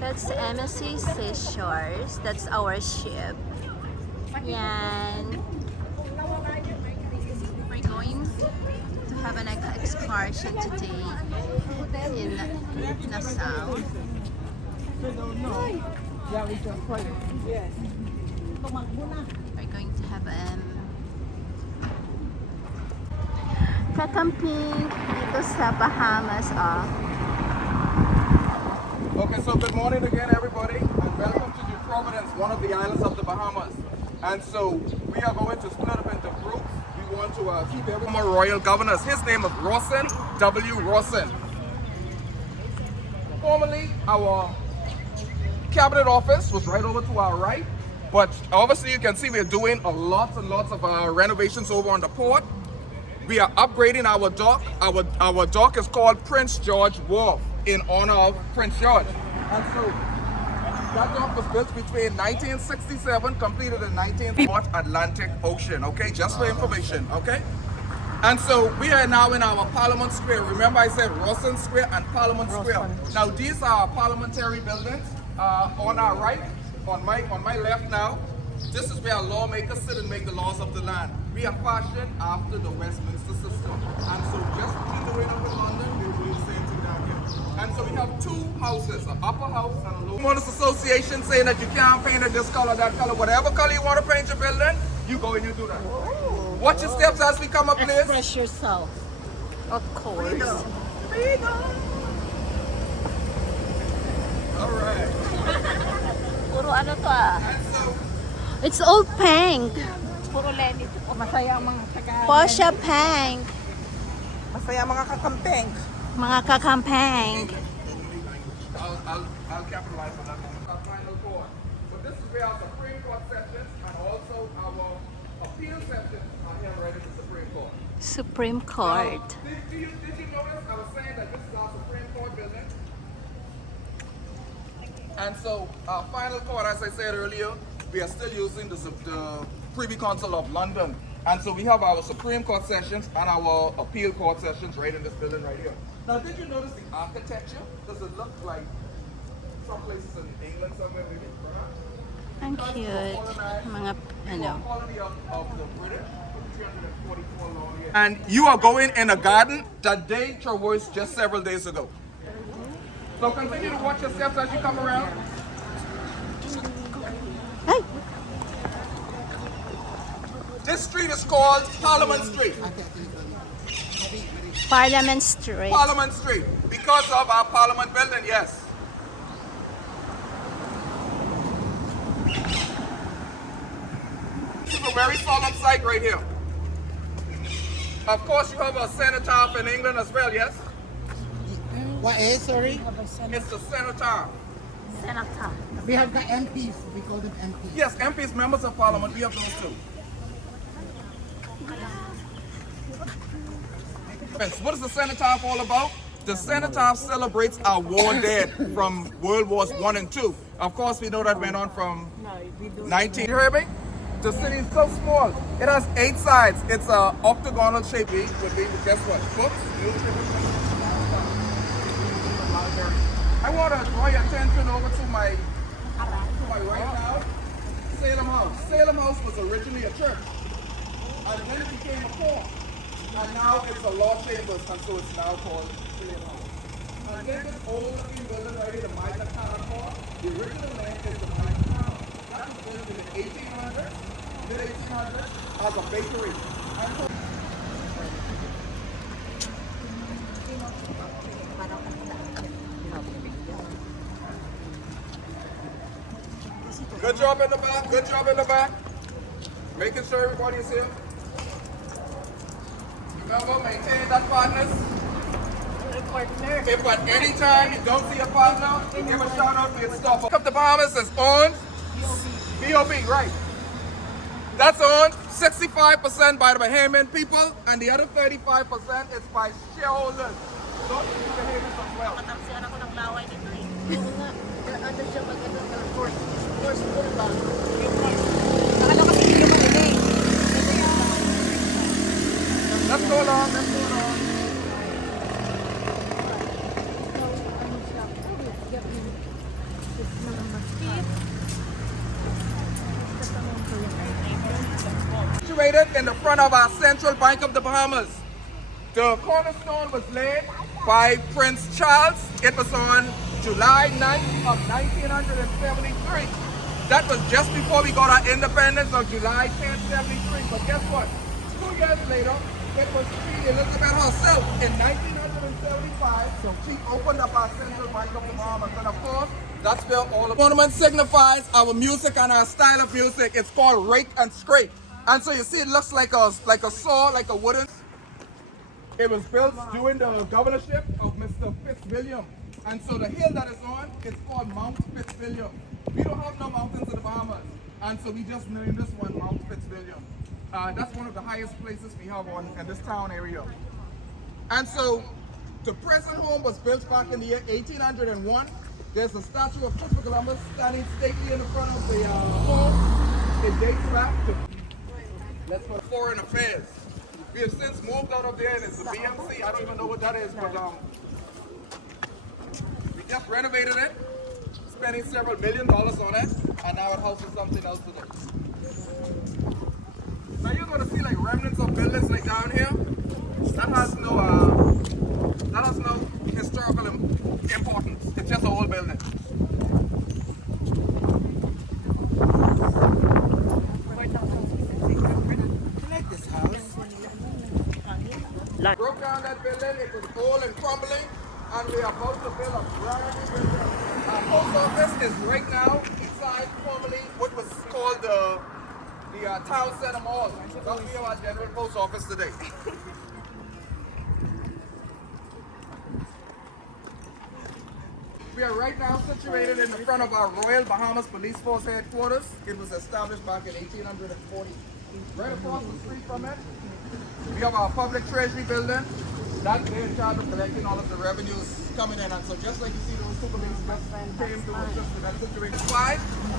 That's MSC Seashores. That's our ship. Yan. We're going to have an excursion today in Nassau. We're going to have kakamping dito sa Bahamas. Okay, so good morning again, everybody, and welcome to Providence, one of the islands of the Bahamas. And so we are going to split up into groups. We want to keep everyone royal governors. His name is Rawson W. Rawson. Formerly, our cabinet office was right over to our right, but obviously you can see we're doing lots and lots of renovations over on the port. We are upgrading our dock. Our dock is called Prince George Wharf in honor of Prince George. And so that dock was built between 1967, completed in 19th Atlantic Ocean, okay? Just for information, okay? And so we are now in our Parliament Square. Remember I said Rawson Square and Parliament Square. Now these are our parliamentary buildings on our right, on my left now. This is where our lawmakers sit and make the laws of the land. We are fashioned after the Westminster system. And so just what we're doing up in London, we're doing the same thing down here. And so we have two houses, an upper house and a lower. Homeowners Association saying that you can't paint it this color, that color, whatever color you want to paint your building, you go and you do that. Whoa. Watch your steps as we come up, please. Express yourself. Of course. Freedom. Freedom. All right. Puro ano to ah. And so, It's all pink. Puro Lenny. Masaya ang mga taga. Posha pink. Masaya ang mga kakampeng. Mga kakampeng. I'll capitalize on that one. Our final court. So this is where our Supreme Court sessions and also our appeal sessions are held right in the Supreme Court. Supreme Court. Did you notice I was saying that this is our Supreme Court building? And so our final court, as I said earlier, we are still using the Privy Council of London. And so we have our Supreme Court sessions and our appeal court sessions right in this building right here. Now, did you notice the architecture? Does it look like some places in England somewhere maybe? Ang cute. Mga ano. Colony of the British for 344 long years. And you are going in a garden that they traversed just several days ago. So continue to watch your steps as you come around. Ay! This street is called Parliament Street. Parliament Street. Parliament Street. Because of our Parliament building, yes. This is a very solemn sight right here. Of course, you have a cenotaph in England as well, yes? What is, sorry? It's the cenotaph. Senator. We have the MPs, we call them MPs. Yes, MPs, members of Parliament, we have those too. What is the cenotaph all about? The cenotaph celebrates our war dead from World Wars I and II. Of course, we know that went on from 19. You hear me? The city is so small. It has 8 sides. It's an octagonal shape. Would be, guess what? Books, newspapers. I want to draw your attention over to my right now. Salem House. Salem House was originally a church, and then it became a court. And now it's a law chambers, and so it's now called Salem House. And then this old looking building right here, the Magna Carta Court, the original name is the Magna Carta. That was built in the 1800s, mid-1800s, as a bakery. And so good job in the back, good job in the back. Making sure everybody is here. Remember, maintain that partners. If at any time you don't see a partner, give a shout out to your stopper. Up the Bahamas is owned. BOB, right. That's owned 65% by the Bahamian people, and the other 35% is by shareholders. Those are the Bahamians as well. Matapsiyan ako ng laway nito eh. Oo nga. Ano siya maganda ng force pool ba? Nakala kasi hindi yung marinig. Let's go along, let's go along. situated in the front of our Central Bank of the Bahamas. The cornerstone was laid by Prince Charles. It was on July 9th of 1973. That was just before we got our independence on July 10th, 73. But guess what? 2 years later, it was Queen Elizabeth herself in 1975. She opened up our Central Bank of the Bahamas. And of course, that's where all the ornament signifies our music and our style of music. It's called rake and scrape. And so you see it looks like a saw, like a wooden. It was built during the governorship of Mr. Fitzwilliam. And so the hill that it's on is called Mount Fitzwilliam. We don't have no mountains in the Bahamas. And so we just named this one Mount Fitzwilliam. That's one of the highest places we have in this town area. And so the present home was built back in the year 1801. There's a statue of Christopher Columbus standing stately in the front of the home. It dates back to Foreign Affairs. We have since moved out of there and it's the BMC. I don't even know what that is, but we just renovated it, spending several $1 million on it, and now it houses something else today. Now you're going to see like remnants of buildings like down here. That has no historical importance. It's just an old building. Broke down that building, it was old and crumbling, and we are about to build a brand new building. Our post office is right now inside formerly what was called the Town Center Mall. That's where our general post office today. We are right now situated in the front of our Royal Bahamas Police Force headquarters. It was established back in 1840. Right across the street from it, we have our public treasury building. That's they're in charge of collecting all of the revenues coming in. And so just like you see those two police just came to assist with that situation.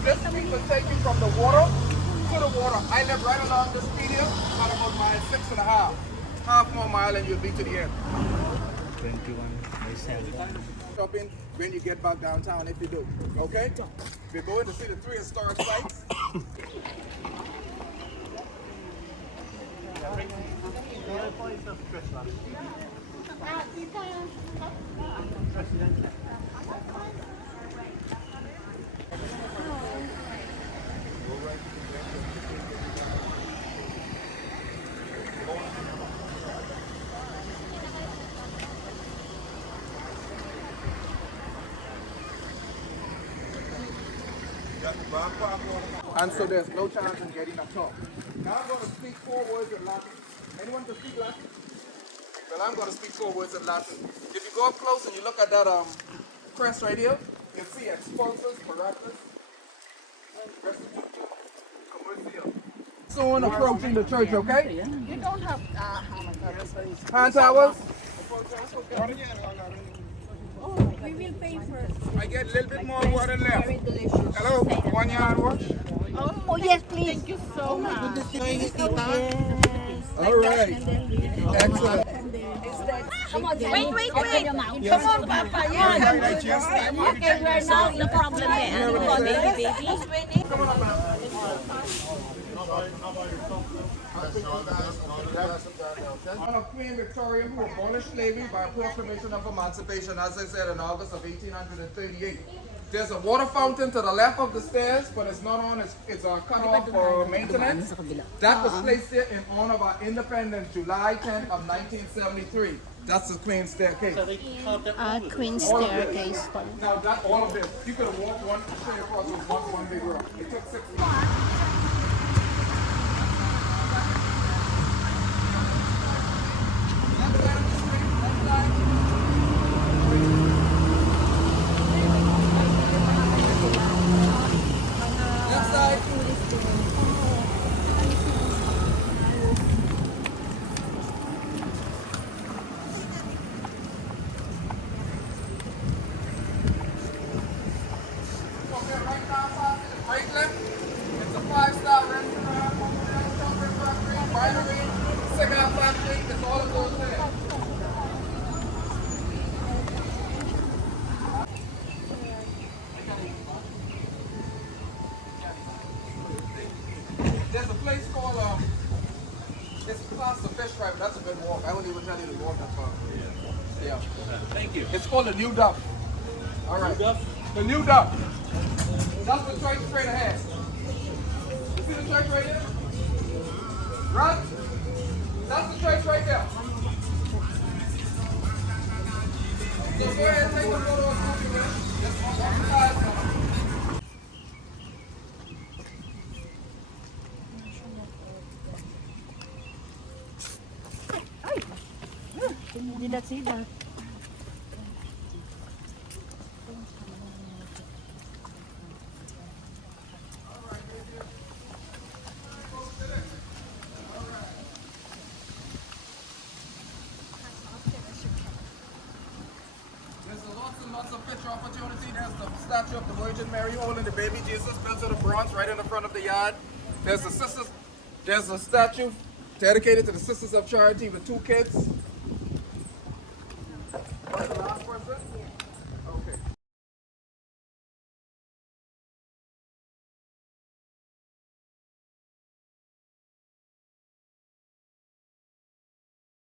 This street will take you from the water to the water. I live right along this street here, about mile 6.5. Half more mile and you'll be to the end. 21 myself. Shopping when you get back downtown if you do. Okay? We're going to see the 3 historic sites. And so there's no chance in getting a talk. Now I'm going to speak 4 words in Latin. Anyone can speak Latin? Well, I'm going to speak 4 words in Latin. If you go up close and you look at that crest right here, you'll see expulsus, paratus, restitutio, commercio. Soon approaching the church, okay? You don't have Hand towels. we will pay first. I get a little bit more water left. Very delicious. Hello, 1 yard wash. Oh yes, please. Thank you so much. All right. Excellent. Come on, wait. Come on, Papa. Yeah. Okay, we're now the problem here. Come on, baby. Come on up, man. One of Queen Victoria, who abolished slavery by proclamation of emancipation, as I said, in August of 1838. There's a water fountain to the left of the stairs, but it's not on, it's cut off for maintenance. That was placed there in honor of our independence, July 10th of 1973. That's the Queen's Staircase. Queen's All of this. Staircase. Now, all of this, you could have walked one straight across, it was one big road. It took 6 weeks. Right left, it's a 5 private. That's a good walk. I wouldn't even tell you to walk that far. Yeah. Thank you. It's called the New Duff. All right. The New Duff. That's the church straight ahead. You see the church right here? Right? That's the church right there. So go ahead and take a photo of Scooby, man. Just walk the side. Did not see that. There's lots and lots of picture opportunity. There's the statue of the Virgin Mary holding the baby Jesus built to the bronze right in the front of the yard. There's a statue dedicated to the Sisters of Charity with 2 kids.